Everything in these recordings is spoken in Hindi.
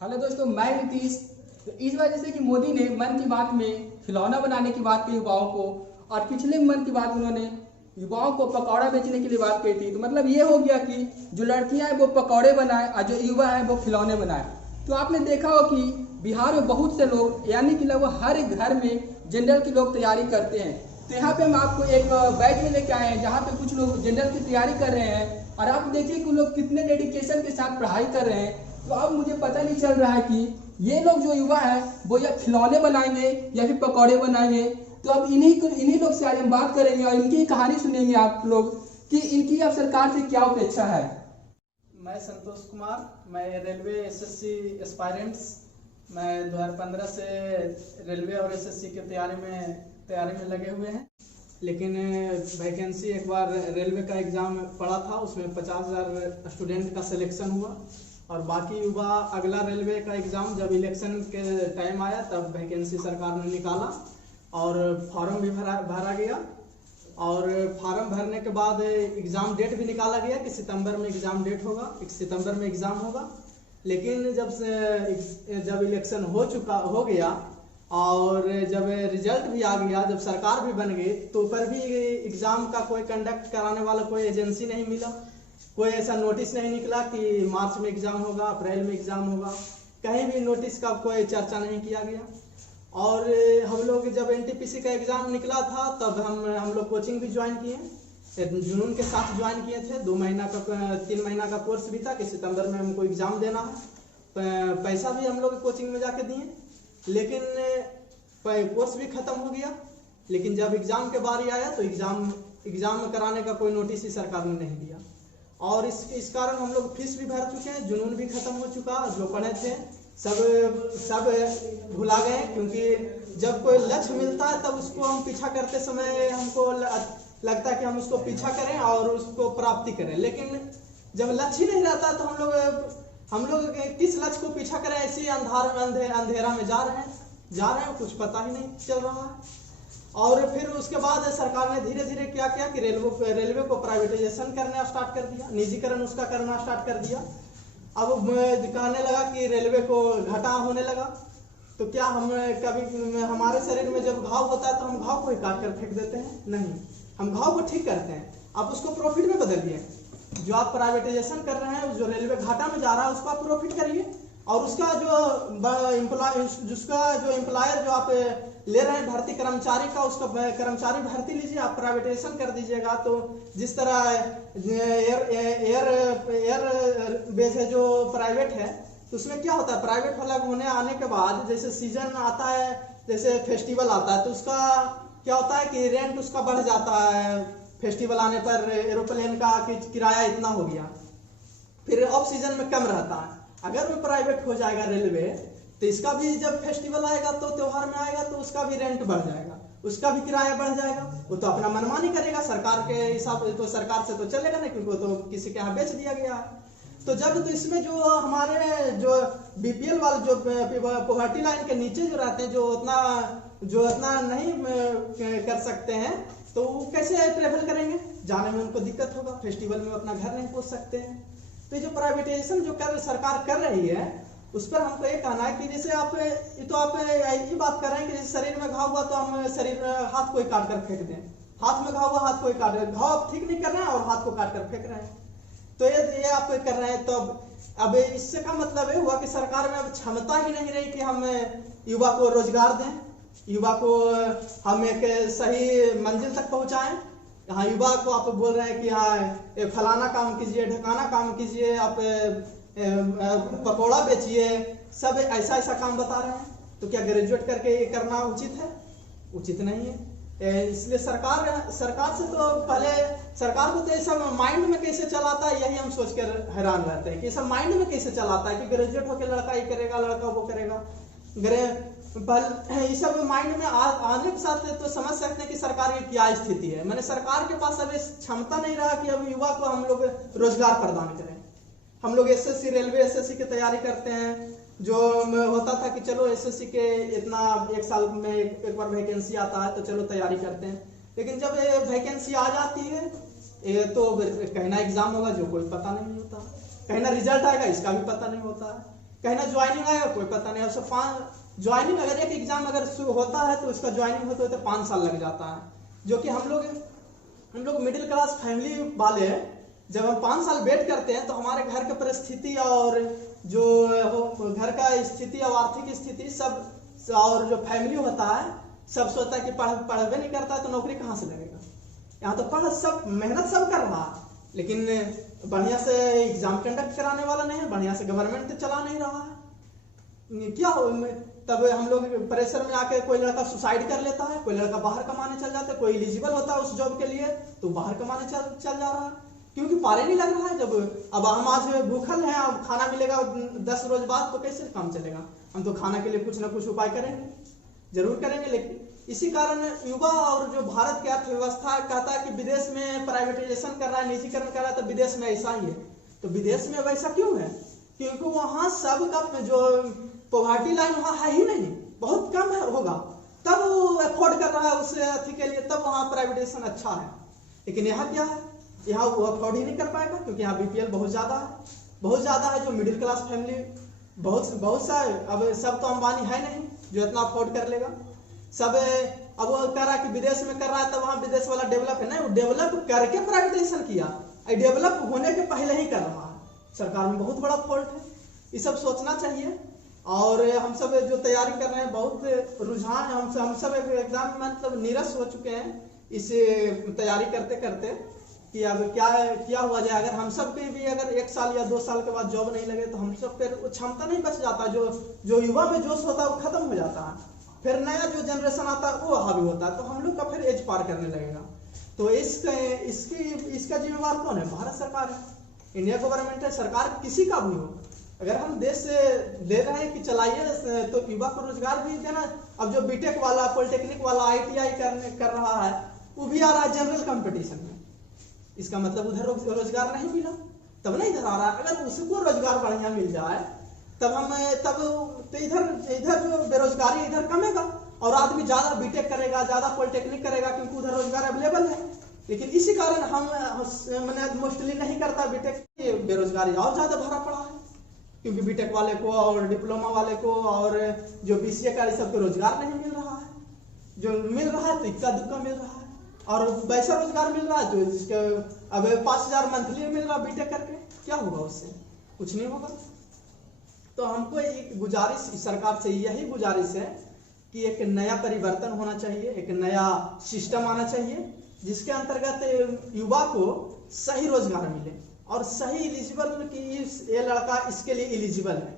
हेलो दोस्तों, मैं नीतीश। तो इस वजह से कि मोदी ने मन की बात में खिलौना बनाने की बात की युवाओं को, और पिछले मन की बात उन्होंने युवाओं को पकौड़ा बेचने के लिए बात की थी। तो मतलब ये हो गया कि जो लड़कियां हैं वो पकौड़े बनाए और जो युवा है वो खिलौने बनाए। तो आपने देखा हो कि बिहार में बहुत से लोग, यानी कि लगभग हर एक घर में जनरल के लोग तैयारी करते हैं। तो यहाँ पे हम आपको एक बैच में लेके आए हैं जहाँ पे कुछ लोग जनरल की तैयारी कर रहे हैं, और आप देखिए कि लोग कितने डेडिकेशन के साथ पढ़ाई कर रहे हैं। तो अब मुझे पता नहीं चल रहा है कि ये लोग जो युवा है वो या खिलौने बनाएंगे या फिर पकौड़े बनाएंगे। तो अब इन्हीं लोग से आज हम बात करेंगे और इनकी कहानी सुनेंगे आप लोग कि इनकी अब सरकार से क्या अपेक्षा है। मैं संतोष कुमार, मैं रेलवे एसएससी एस्पायरेंट्स। मैं 2015 से रेलवे और एसएससी की तैयारी में लगे हुए हैं। लेकिन वैकेंसी एक बार रेलवे का एग्ज़ाम पड़ा था, उसमें 50,000 स्टूडेंट का सिलेक्शन हुआ, और बाकी युवा अगला रेलवे का एग्ज़ाम जब इलेक्शन के टाइम आया तब वैकेंसी सरकार ने निकाला और फॉर्म भी भरा गया। और फार्म भरने के बाद एग्ज़ाम डेट भी निकाला गया कि सितंबर में एग्ज़ाम डेट होगा, सितंबर में एग्ज़ाम होगा। लेकिन जब इलेक्शन हो गया और जब रिजल्ट भी आ गया, जब सरकार भी बन गई, तो पर भी एग्ज़ाम का कोई कंडक्ट कराने वाला कोई एजेंसी नहीं मिला। कोई ऐसा नोटिस नहीं निकला कि मार्च में एग्ज़ाम होगा, अप्रैल में एग्ज़ाम होगा। कहीं भी नोटिस का कोई चर्चा नहीं किया गया। और हम लोग जब एनटीपीसी का एग्ज़ाम निकला था तब हम लोग कोचिंग भी ज्वाइन किए, जुनून के साथ ज्वाइन किए थे। 3 महीना का कोर्स भी था कि सितंबर में हमको एग्ज़ाम देना है। पैसा भी हम लोग कोचिंग में जाके दिए, लेकिन कोर्स भी ख़त्म हो गया। लेकिन जब एग्ज़ाम के बारी आया तो एग्ज़ाम कराने का कोई नोटिस ही सरकार ने नहीं दिया। और इस कारण हम लोग फीस भी भर चुके हैं, जुनून भी ख़त्म हो चुका। जो पढ़े थे सब भुला गए, क्योंकि जब कोई लक्ष्य मिलता है तब उसको हम पीछा करते समय हमको लगता है कि हम उसको पीछा करें और उसको प्राप्ति करें। लेकिन जब लक्ष्य ही नहीं रहता तो हम लोग किस लक्ष्य को पीछा करें, ऐसे ही अंधेरा में जा रहे हैं, कुछ पता ही नहीं चल रहा है। और फिर उसके बाद सरकार ने धीरे धीरे क्या किया कि रेलवे को प्राइवेटाइजेशन करना स्टार्ट कर दिया, निजीकरण उसका करना स्टार्ट कर दिया। अब कहने लगा कि रेलवे को घाटा होने लगा। तो क्या हम कभी हमारे शरीर में जब घाव होता है तो हम घाव को ही काट कर फेंक देते हैं? नहीं, हम घाव को ठीक करते हैं। आप उसको प्रॉफिट में बदल दिए। जो आप प्राइवेटाइजेशन कर रहे हैं, जो रेलवे घाटा में जा रहा है उसको आप प्रॉफिट करिए, और उसका जो एम्प्लॉयर जो आप ले रहे हैं भर्ती कर्मचारी का, उसका कर्मचारी भर्ती लीजिए, आप प्राइवेटाइजेशन कर दीजिएगा। तो जिस तरह एयर बेस है जो प्राइवेट है, तो उसमें क्या होता है, प्राइवेट वाला होने आने के बाद जैसे सीजन आता है, जैसे फेस्टिवल आता है, तो उसका क्या होता है कि रेंट उसका बढ़ जाता है। फेस्टिवल आने पर एरोप्लेन का किराया इतना हो गया, फिर ऑफ सीजन में कम रहता है। अगर वो प्राइवेट हो जाएगा रेलवे, तो इसका भी जब फेस्टिवल आएगा तो त्योहार में आएगा तो उसका भी रेंट बढ़ जाएगा, उसका भी किराया बढ़ जाएगा। वो तो अपना मनमानी करेगा, सरकार के हिसाब से तो सरकार से तो चलेगा नहीं, क्योंकि वो तो किसी के यहाँ बेच दिया गया है। तो इसमें जो हमारे जो बीपीएल वाले जो पॉवर्टी लाइन के नीचे जो रहते हैं, जो उतना नहीं कर सकते हैं, तो वो कैसे ट्रेवल करेंगे? जाने में उनको दिक्कत होगा, फेस्टिवल में अपना घर नहीं पहुंच सकते हैं। तो जो प्राइवेटाइजेशन जो सरकार कर रही है, उस पर हमको ये कहना है कि जैसे आप ये बात कर रहे हैं कि जैसे शरीर में घाव हुआ तो हम हाथ को ही काट कर फेंक दें। हाथ में घाव हुआ, हाथ को ही काट रहे, घाव आप ठीक नहीं कर रहे हैं और हाथ को काट कर फेंक रहे हैं। तो ये आप कर रहे हैं। तो अब इससे का मतलब ये हुआ कि सरकार में अब क्षमता ही नहीं रही कि हम युवा को रोजगार दें, युवा को हम एक सही मंजिल तक पहुंचाएं। हाँ, युवा को आप बोल रहे हैं कि हाँ फलाना काम कीजिए, ढकाना काम कीजिए, आप पकौड़ा बेचिए, सब ऐसा काम बता रहे हैं। तो क्या ग्रेजुएट करके ये करना उचित है? उचित नहीं है। इसलिए सरकार से तो पहले सरकार को तो ये सब माइंड में कैसे चलाता है, यही हम सोच कर हैरान रहते हैं कि सब माइंड में कैसे चलाता है कि ग्रेजुएट होकर लड़का ये करेगा, लड़का वो करेगा। ये सब माइंड में आने के साथ तो समझ सकते हैं कि सरकार की क्या स्थिति है। मैंने सरकार के पास अब क्षमता नहीं रहा कि अब युवा को हम लोग रोजगार प्रदान करें। हम लोग एसएससी रेलवे एसएससी की तैयारी करते हैं, जो होता था कि चलो एसएससी के इतना एक साल में एक बार वैकेंसी आता है तो चलो तैयारी करते हैं। लेकिन जब वैकेंसी आ जाती है तो कहना एग्जाम होगा जो कोई पता नहीं होता, कहना रिजल्ट आएगा इसका भी पता नहीं होता है। कहीं ना ज्वाइनिंग आएगा कोई पता नहीं। अब ज्वाइनिंग अगर एक एग्जाम अगर होता है तो उसका ज्वाइनिंग होते होते 5 साल लग जाता है, जो कि हम लोग मिडिल क्लास फैमिली वाले हैं। जब हम 5 साल वेट करते हैं तो हमारे घर की परिस्थिति और जो घर का स्थिति और आर्थिक स्थिति सब और जो फैमिली होता है सब सोचता है कि पढ़वे नहीं करता है तो नौकरी कहाँ से लगेगा। यहाँ तो सब मेहनत सब कर रहा है, लेकिन बढ़िया से एग्जाम कंडक्ट कराने वाला नहीं है, बढ़िया से गवर्नमेंट चला नहीं रहा है। क्या हो तब हम लोग प्रेशर में आके कोई लड़का सुसाइड कर लेता है, कोई लड़का बाहर कमाने चल जाता है, कोई एलिजिबल होता है उस जॉब के लिए तो बाहर कमाने चल जा रहा है, क्योंकि पारे नहीं लग रहा है। जब अब हम आज भूखल हैं, अब खाना मिलेगा 10 रोज बाद तो कैसे काम चलेगा। हम तो खाना के लिए कुछ ना कुछ उपाय करेंगे, जरूर करेंगे। लेकिन इसी कारण युवा और जो भारत की अर्थव्यवस्था कहता है कि विदेश में प्राइवेटाइजेशन कर रहा है, निजीकरण कर रहा है, तो विदेश में ऐसा ही है। तो विदेश में वैसा क्यों है? क्योंकि वहाँ सबका जो पॉवर्टी लाइन वहाँ है ही नहीं, बहुत कम है होगा, तब वो अफोर्ड कर रहा है उस अथी के लिए, तब वहाँ प्राइवेटाइजेशन अच्छा है। लेकिन यहाँ क्या है, यहाँ वो अफोर्ड ही नहीं कर पाएगा, क्योंकि यहाँ बीपीएल बहुत ज़्यादा है। जो मिडिल क्लास फैमिली बहुत सा है। अब सब तो अंबानी है नहीं जो इतना अफोर्ड कर लेगा। सब अब वो कह रहा है कि विदेश में कर रहा है तो वहाँ विदेश वाला डेवलप है, नहीं, वो डेवलप करके प्राइवेटाइजेशन किया, डेवलप होने के पहले ही कर रहा है। सरकार में बहुत बड़ा फॉल्ट है, ये सब सोचना चाहिए। और हम सब जो तैयारी कर रहे हैं, बहुत रुझान है, हम सब एग्जाम मतलब निरस हो चुके हैं इसे तैयारी करते करते कि अब क्या हुआ जाए। अगर हम सब के भी अगर 1 साल या 2 साल के बाद जॉब नहीं लगे तो हम सब फिर क्षमता नहीं बच जाता, जो युवा में जोश होता है वो खत्म हो जाता है, फिर नया जो जनरेशन आता है वो हावी होता है, तो हम लोग का फिर एज पार करने लगेगा। तो इसका जिम्मेवार कौन है? भारत सरकार है, इंडिया गवर्नमेंट है। सरकार किसी का भी हो, अगर हम देश से दे रहे हैं कि चलाइए तो युवा को रोजगार भी देना। अब जो बीटेक वाला, पॉलिटेक्निक वाला, ITI कर रहा है, वो भी आ रहा है जनरल कंपटीशन में, इसका मतलब उधर रोजगार नहीं मिला, तब नहीं इधर आ रहा है। अगर उसको रोजगार बढ़िया मिल जाए तब तो इधर जो बेरोजगारी इधर कमेगा और आदमी ज्यादा बीटेक करेगा, ज्यादा पॉलिटेक्निक करेगा, क्योंकि उधर रोजगार अवेलेबल है। लेकिन इसी कारण हम मैंने मोस्टली नहीं करता बीटेक, बेरोजगारी और ज्यादा भरा पड़ा है, क्योंकि बीटेक वाले को और डिप्लोमा वाले को और जो BCA का सबको रोजगार नहीं मिल रहा है। जो मिल रहा है तो इक्का दुक्का मिल रहा है, और वैसा रोजगार मिल रहा है जो जिसके अब 5000 मंथली मिल रहा बीटेक करके, क्या होगा उससे? कुछ नहीं होगा। तो हमको एक गुजारिश सरकार से यही गुजारिश है कि एक नया परिवर्तन होना चाहिए, एक नया सिस्टम आना चाहिए, जिसके अंतर्गत युवा को सही रोजगार मिले और सही एलिजिबल कि ये लड़का इसके लिए एलिजिबल है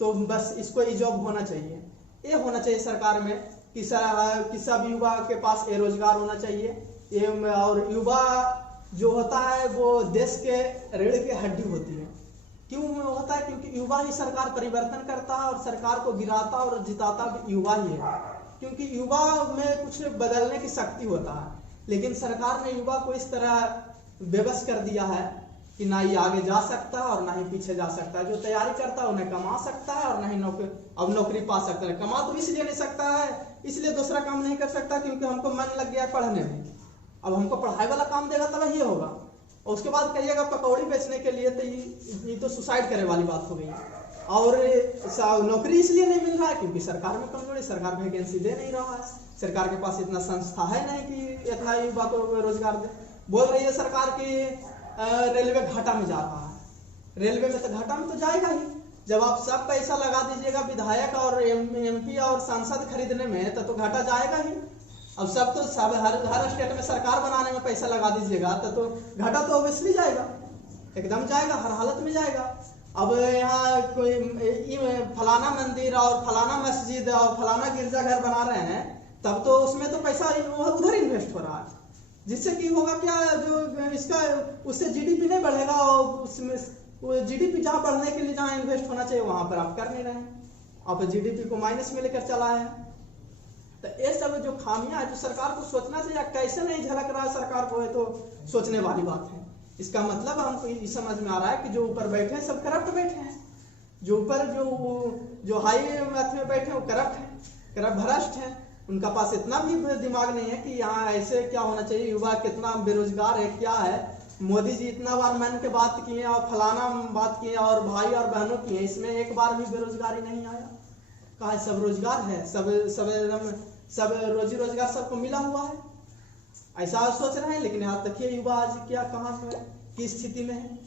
तो बस इसको ये जॉब होना चाहिए। ये होना चाहिए सरकार में कि सब युवा के पास ये रोजगार होना चाहिए। और युवा जो होता है वो देश के रीढ़ की हड्डी होती है। क्यों होता है? क्योंकि युवा ही सरकार परिवर्तन करता है और सरकार को गिराता और जिताता भी युवा ही है, क्योंकि युवा में कुछ बदलने की शक्ति होता है। लेकिन सरकार ने युवा को इस तरह बेबस कर दिया है कि ना ये आगे जा सकता है और ना ही पीछे जा सकता है। जो तैयारी करता है उन्हें कमा सकता है और ना ही नौकरी पा सकता है। कमा तो इसलिए नहीं सकता है, इसलिए दूसरा काम नहीं कर सकता क्योंकि हमको मन लग गया पढ़ने में। अब हमको पढ़ाई वाला काम देगा तब ये होगा, और उसके बाद कहिएगा पकौड़ी बेचने के लिए, तो ये तो सुसाइड करे वाली बात हो गई। और नौकरी इसलिए नहीं मिल रहा है क्योंकि सरकार में कमजोरी, सरकार वैकेंसी दे नहीं रहा है, सरकार के पास इतना संस्था है नहीं कि इतना युवा को रोजगार दे। बोल रही है सरकार की रेलवे घाटा में जा रहा है। रेलवे में तो घाटा में तो जाएगा ही, जब आप सब पैसा लगा दीजिएगा विधायक और MP और सांसद खरीदने में तो घाटा जाएगा ही। अब सब तो हर स्टेट में सरकार बनाने में पैसा लगा दीजिएगा तो घाटा तो ऑब्वियसली जाएगा, एकदम जाएगा, हर हालत में जाएगा। अब यहाँ कोई फलाना मंदिर और फलाना मस्जिद और फलाना गिरजाघर बना रहे हैं, तब तो उसमें तो पैसा उधर इन्वेस्ट हो रहा है, जिससे कि होगा क्या, जो इसका उससे GDP नहीं बढ़ेगा और उसमें GDP जहाँ बढ़ने के लिए जहाँ इन्वेस्ट होना चाहिए वहां पर आप कर नहीं रहे हैं, आप GDP को माइनस में लेकर चला है। तो ये सब जो खामियां है जो सरकार को सोचना चाहिए, कैसे नहीं झलक रहा है सरकार को, है तो सोचने वाली बात है। इसका मतलब हमको ये समझ में आ रहा है कि जो ऊपर बैठे हैं सब करप्ट बैठे हैं, जो ऊपर जो हाई मैथ में बैठे हैं वो करप्ट है, करप्ट भ्रष्ट है। उनका पास इतना भी दिमाग नहीं है कि यहाँ ऐसे क्या होना चाहिए, युवा कितना बेरोजगार है, क्या है, मोदी जी इतना बार मन के बात किए और फलाना बात किए और भाई और बहनों की, इसमें एक बार भी बेरोजगारी नहीं आया। कहा है सब रोजगार है, सब रोजी रोजगार सबको मिला हुआ है, ऐसा सोच रहे हैं। लेकिन यहाँ देखिए युवा आज क्या कहाँ पे किस स्थिति में है।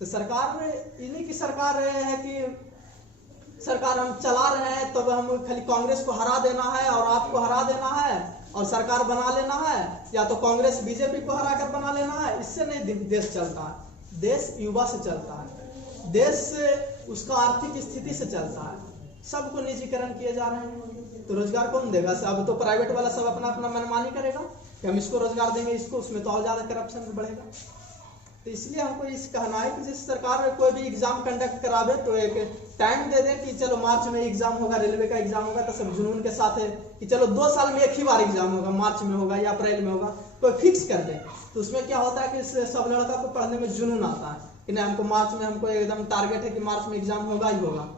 तो सरकार इन्हीं की सरकार है कि सरकार हम चला रहे हैं, तब हम खाली कांग्रेस को हरा देना है और आपको हरा देना है और सरकार बना लेना है, या तो कांग्रेस बीजेपी को हरा कर बना लेना है। इससे नहीं देश चलता है। देश युवा से चलता है, देश उसका आर्थिक स्थिति से चलता है। सबको निजीकरण किए जा रहे हैं, तो रोजगार कौन देगा? अब तो प्राइवेट वाला सब अपना अपना मनमानी करेगा कि हम इसको रोजगार देंगे, इसको, उसमें तो और ज्यादा करप्शन बढ़ेगा। तो इसलिए हमको इस कहना है कि जिस सरकार कोई भी एग्जाम कंडक्ट करावे तो एक टाइम दे दे कि चलो मार्च में एग्जाम होगा, रेलवे का एग्जाम होगा, तो सब जुनून के साथ है कि चलो 2 साल में एक ही बार एग्जाम होगा, मार्च में होगा या अप्रैल में होगा, कोई फिक्स कर दे। तो उसमें क्या होता है कि सब लड़का को पढ़ने में जुनून आता है कि नहीं हमको मार्च में, हमको एकदम टारगेट है कि मार्च में एग्जाम होगा ही होगा।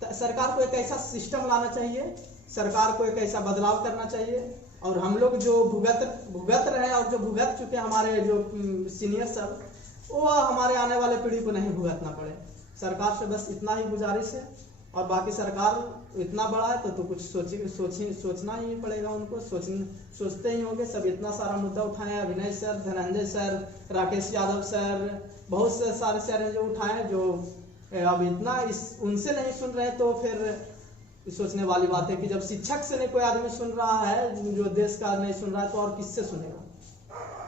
तो सरकार को एक ऐसा सिस्टम लाना चाहिए, सरकार को एक ऐसा बदलाव करना चाहिए। और हम लोग जो भुगत रहे और जो भुगत चुके हमारे जो सीनियर सब, वो हमारे आने वाले पीढ़ी को नहीं भुगतना पड़े। सरकार से बस इतना ही गुजारिश है। और बाकी सरकार इतना बड़ा है तो कुछ सोचना ही पड़ेगा उनको, सोचते ही होंगे। सब इतना सारा मुद्दा उठाए हैं, अभिनय sir, Dhananjay sir, Rakesh Yadav sir, बहुत से सारे सर हैं जो उठाए हैं, जो अब इतना उनसे नहीं सुन रहे तो फिर सोचने वाली बात है कि जब शिक्षक से नहीं कोई आदमी सुन रहा है, जो देश का नहीं सुन रहा है, तो और किससे सुनेगा?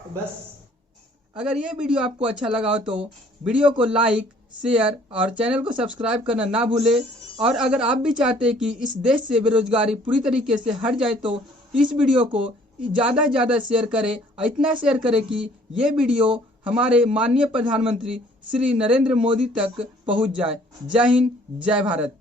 तो बस अगर ये वीडियो आपको अच्छा लगा हो तो वीडियो को लाइक, शेयर और चैनल को सब्सक्राइब करना ना भूले। और अगर आप भी चाहते हैं कि इस देश से बेरोजगारी पूरी तरीके से हट जाए तो इस वीडियो को ज़्यादा से ज़्यादा शेयर करें, और इतना शेयर करें कि ये वीडियो हमारे माननीय प्रधानमंत्री श्री नरेंद्र मोदी तक पहुंच जाए। जय हिंद, जय भारत।